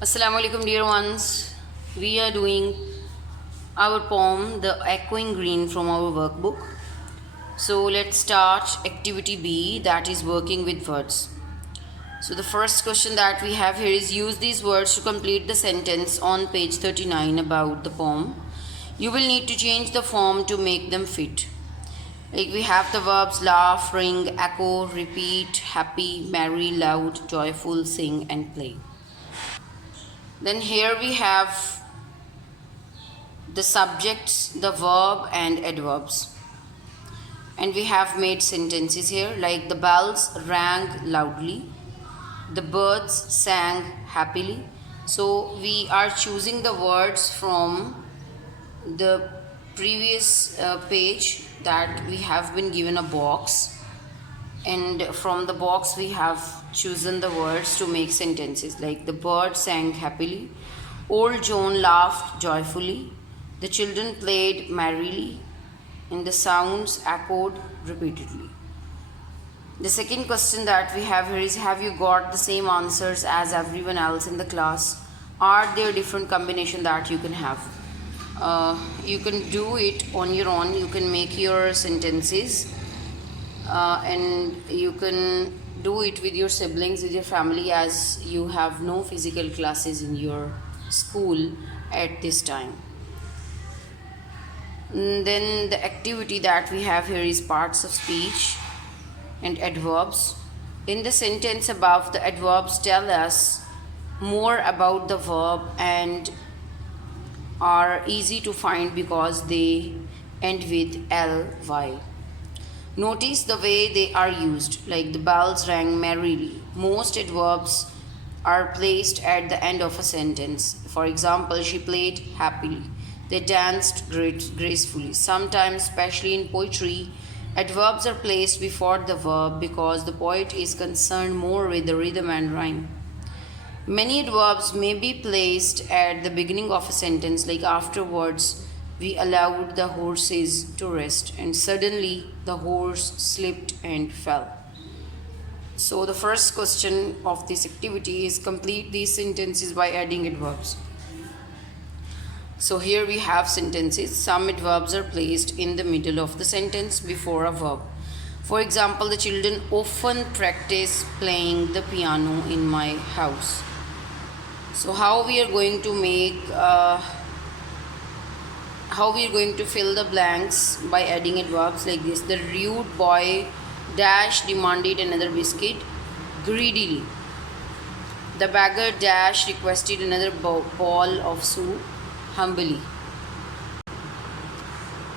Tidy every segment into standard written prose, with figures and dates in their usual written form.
Assalamu alaikum, dear ones. We are doing our poem The Echoing Green from our workbook. So let's start activity B, that is working with words. So the first question that we have here is use these words to complete the sentence on page 39 about the poem. You will need to change the form to make them fit. Like we have the verbs laugh, ring, echo, repeat, happy, merry, loud, joyful, sing, and play. Then here we have the subjects, the verb, and adverbs. And we have made sentences here like the bells rang loudly, the birds sang happily. So we are choosing the words from the previous page that we have been given a box, and from the box we have chosen the words to make sentences like the bird sang happily, old John laughed joyfully, the children played merrily, and the sounds echoed repeatedly. The second question that we have here is have you got the same answers as everyone else in the class? Are there different combination that you can have? You can do it on your own. You can make your sentences and you can do it with your siblings, with your family, as you have no physical classes in your school at this time. And then the activity that we have here is parts of speech and adverbs. In the sentence above, the adverbs tell us more about the verb and are easy to find because they end with ly. Notice the way they are used, like the bells rang merrily. Most adverbs are placed at the end of a sentence. For example, she played happily. They danced gracefully. Sometimes, especially in poetry, adverbs are placed before the verb because the poet is concerned more with the rhythm and rhyme. Many adverbs may be placed at the beginning of a sentence, like afterwards we allowed the horses to rest, and suddenly the horse slipped and fell. So the first question of this activity is complete these sentences by adding adverbs. So here we have sentences. Some adverbs are placed in the middle of the sentence before a verb. For example, the children often practice playing the piano in my house. So how we are going to fill the blanks by adding adverbs like this. The rude boy dash demanded another biscuit greedily. The beggar dash requested another ball of soup humbly.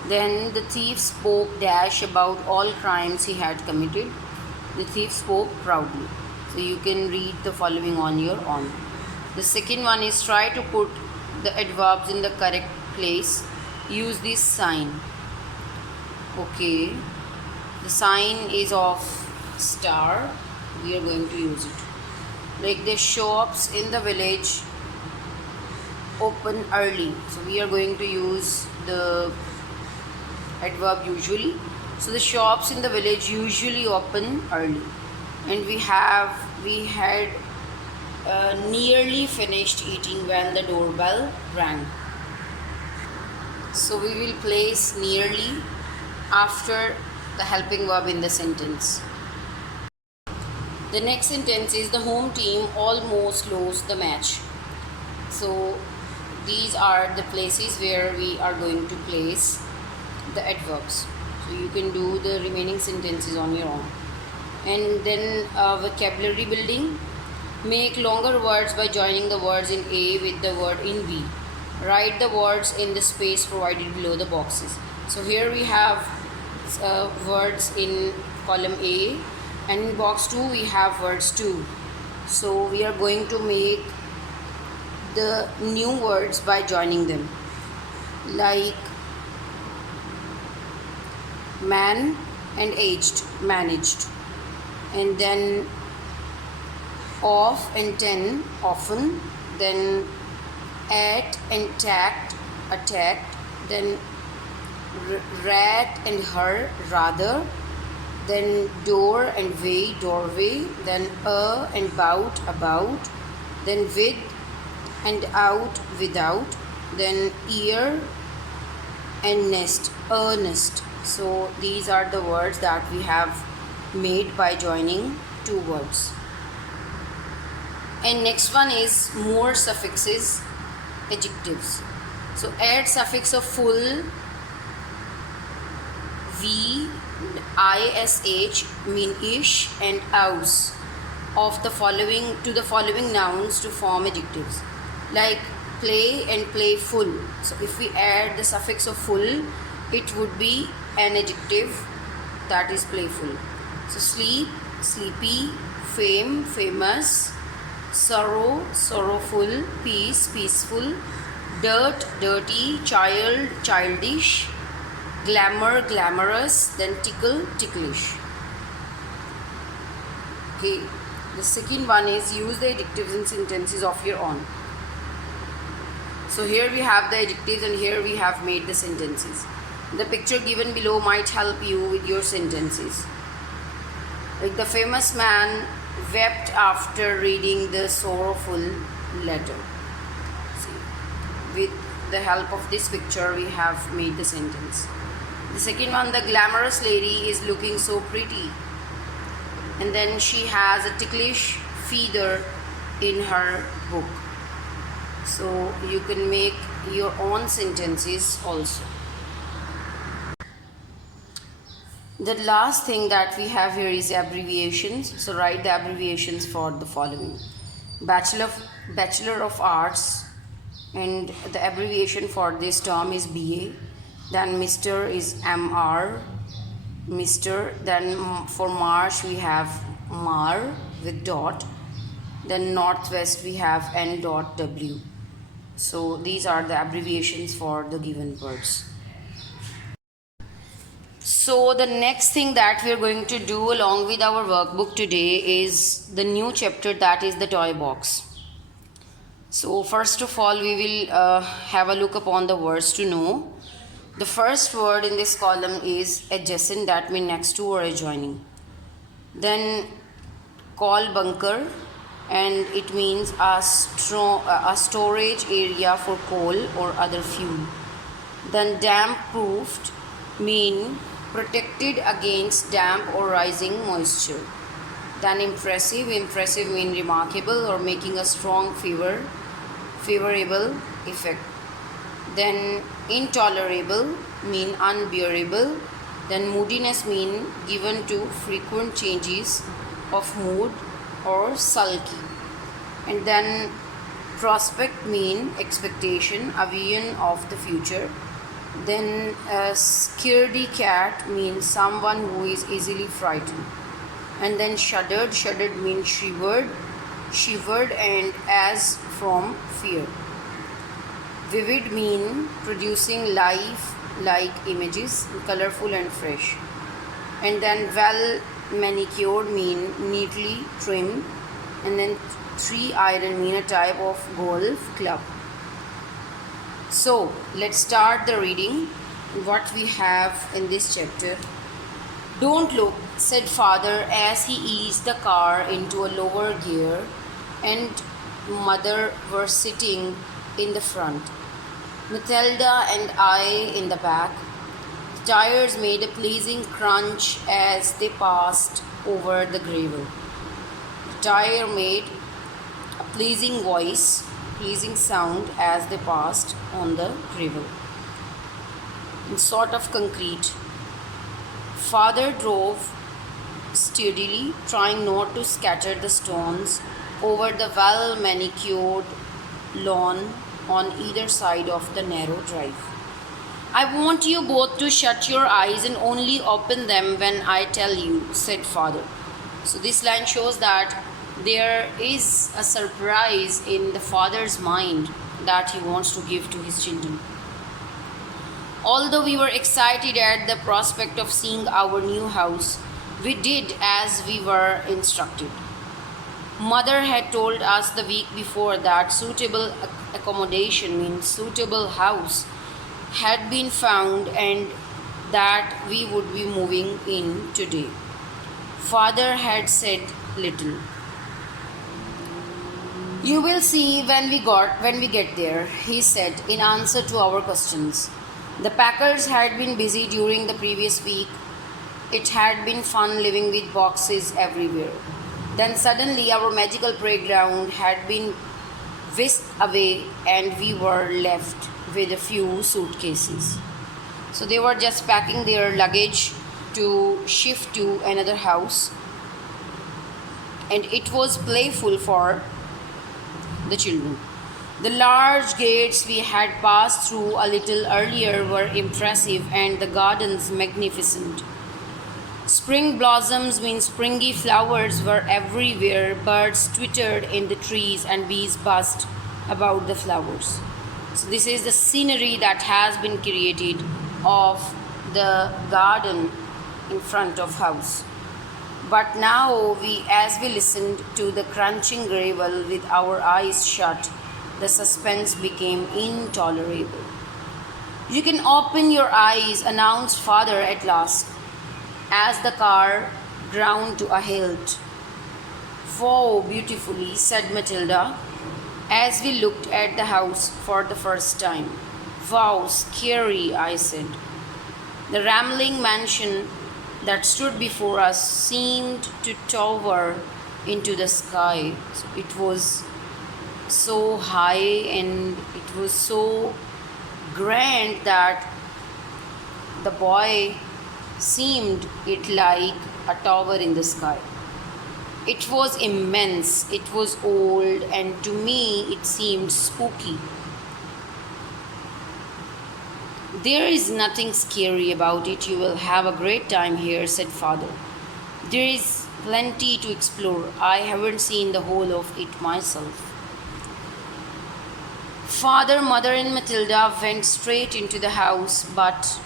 Then the thief spoke dash about all crimes he had committed. The thief spoke proudly. So you can read the following on your own. The second one is try to put the adverbs in the correct place. Use this sign. Okay, the sign is of star. We are going to use it. Like the shops in the village open early. So we are going to use the adverb usually. So the shops in the village usually open early. And we had nearly finished eating when the doorbell rang. So we will place nearly after the helping verb in the sentence. The next sentence is the home team almost lost the match. So these are the places where we are going to place the adverbs. So you can do the remaining sentences on your own. And then vocabulary building. Make longer words by joining the words in A with the word in B. Write the words in the space provided below the boxes. So here we have words in column A, and in box 2 we have words too. So we are going to make the new words by joining them, like man and aged, managed, and then off and 10, often, then at and tact, attacked, then rat and her, rather, then door and way, doorway, then and bout, about, then with and out, without. Then ear and nest, earnest. So these are the words that we have made by joining two words. And next one is more suffixes, adjectives. So add suffix of full, v, ish, mean ish, and aus of the following to the following nouns to form adjectives, like play and playful. So if we add the suffix of full, it would be an adjective, that is playful. So sleep, sleepy, fame, famous, sorrow, sorrowful, peace, peaceful, dirt, dirty, child, childish, glamour, glamorous, then tickle, ticklish. Okay, the second one is use the adjectives in sentences of your own. So here we have the adjectives and here we have made the sentences. The picture given below might help you with your sentences. Like the famous man wept after reading the sorrowful letter. See, with the help of this picture we have made the sentence. The second one, the glamorous lady is looking so pretty, and then she has a ticklish feather in her book. So you can make your own sentences also. The last thing that we have here is abbreviations. So write the abbreviations for the following: Bachelor of Arts, and the abbreviation for this term is BA. Then Mr. is MR, Mr. Then for March we have MAR with dot. Then Northwest we have N.W. So these are the abbreviations for the given words. So the next thing that we are going to do along with our workbook today is the new chapter, that is the toy box. So first of all we will have a look upon the words to know. The first word in this column is adjacent, that means next to or adjoining. Then coal bunker, and it means a storage area for coal or other fuel. Then damp proofed, mean protected against damp or rising moisture. Then impressive mean remarkable or making a strong favorable effect. Then intolerable mean unbearable. Then moodiness mean given to frequent changes of mood or sulky. And then prospect mean expectation, a vision of the future. Then scaredy cat means someone who is easily frightened. And then shuddered means shivered and as from fear. Vivid mean producing life like images, colorful and fresh. And then well manicured mean neatly trimmed. And then three iron mean a type of golf club. So let's start the reading. What we have in this chapter: don't look, said father as he eased the car into a lower gear, and mother were sitting in the front, Matilda and I in the back. The tires made a pleasing crunch as they passed over the gravel. The tire made a pleasing sound as they passed on the gravel. In sort of concrete. Father drove steadily, trying not to scatter the stones over the well manicured lawn on either side of the narrow drive. I want you both to shut your eyes and only open them when I tell you, said father. So this line shows that there is a surprise in the father's mind that he wants to give to his children. Although we were excited at the prospect of seeing our new house, we did as we were instructed. Mother had told us the week before that suitable accommodation, means suitable house, had been found and that we would be moving in today. Father had said little. You will see when we get there, he said in answer to our questions. The packers had been busy during the previous week. It had been fun living with boxes everywhere. Then suddenly our magical playground had been whisked away and we were left with a few suitcases. So they were just packing their luggage to shift to another house, and it was playful for the children. The large gates we had passed through a little earlier were impressive and the gardens magnificent. Spring blossoms mean springy flowers were everywhere, birds twittered in the trees and bees buzzed about the flowers. So this is the scenery that has been created of the garden in front of house. But now as we listened to the crunching gravel with our eyes shut, the suspense became intolerable. You can open your eyes, announced father at last, as the car ground to a halt. Wow, beautifully, said Matilda, as we looked at the house for the first time. Wow, scary, I said. The rambling mansion that stood before us seemed to tower into the sky. It was so high and it was so grand that the boy seemed it like a tower in the sky. It was immense, it was old, and to me it seemed spooky. There is nothing scary about it. You will have a great time here, said father. There is plenty to explore. I haven't seen the whole of it myself. Father, mother, and Matilda went straight into the house, but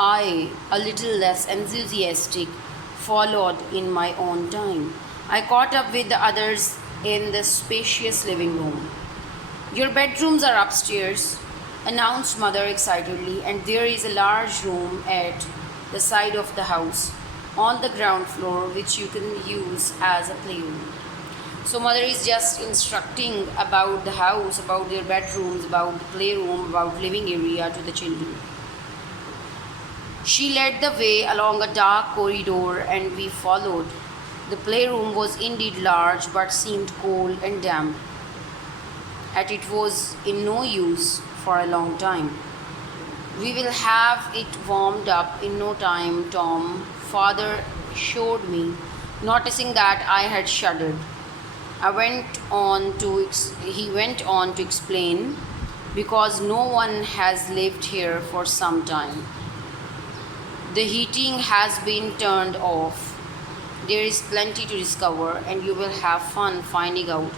I, a little less enthusiastic, followed in my own time. I caught up with the others in the spacious living room. Your bedrooms are upstairs, announced mother excitedly, and there is a large room at the side of the house on the ground floor which you can use as a playroom. So mother is just instructing about the house, about their bedrooms, about the playroom, about living area to the children. She led the way along a dark corridor and we followed. The playroom was indeed large but seemed cold and damp, and it was in no use for a long time. We will have it warmed up in no time, Tom, father assured me, noticing that I had shuddered. He went on to explain, because no one has lived here for some time. The heating has been turned off. There is plenty to discover, and you will have fun finding out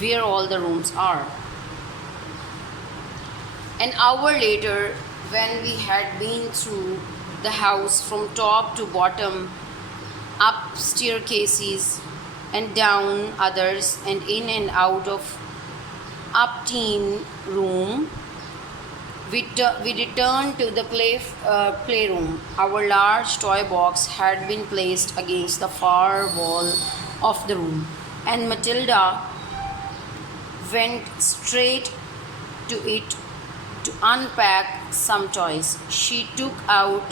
where all the rooms are. An hour later, when we had been through the house from top to bottom, up staircases and down others, and in and out of upteen room, we returned to the playroom. Our large toy box had been placed against the far wall of the room, and Matilda went straight to it to unpack some toys. She took out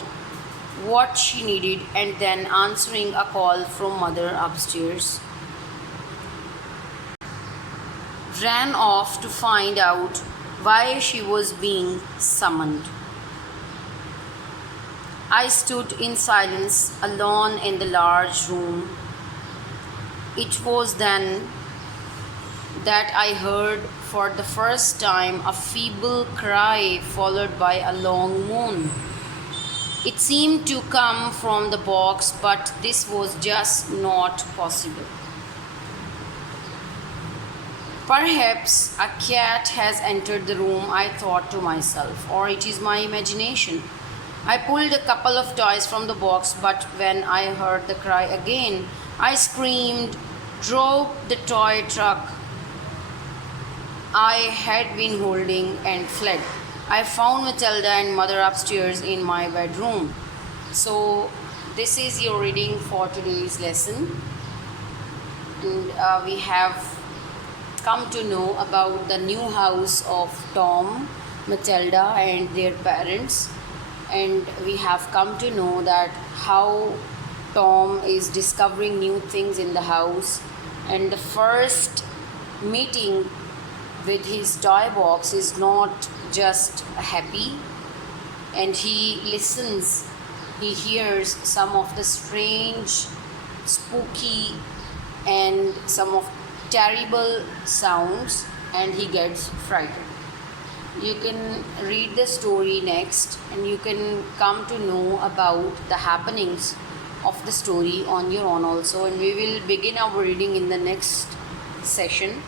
what she needed and then, answering a call from mother upstairs, ran off to find out why she was being summoned. I stood in silence alone in the large room. It was then that I heard for the first time a feeble cry followed by a long moan. It seemed to come from the box, but this was just not possible. Perhaps a cat has entered the room, I thought to myself, or it is my imagination. I pulled a couple of toys from the box, but when I heard the cry again, I screamed, drove the toy truck I had been holding, and fled. I found Matilda and mother upstairs in my bedroom. So, this is your reading for today's lesson. And we have come to know about the new house of Tom, Matilda, and their parents. And we have come to know that how Tom is discovering new things in the house. And the first meeting with his toy box is not just happy, and he listens, he hears some of the strange, spooky, and some of terrible sounds, and he gets frightened. You can read the story next and you can come to know about the happenings of the story on your own also, and we will begin our reading in the next session.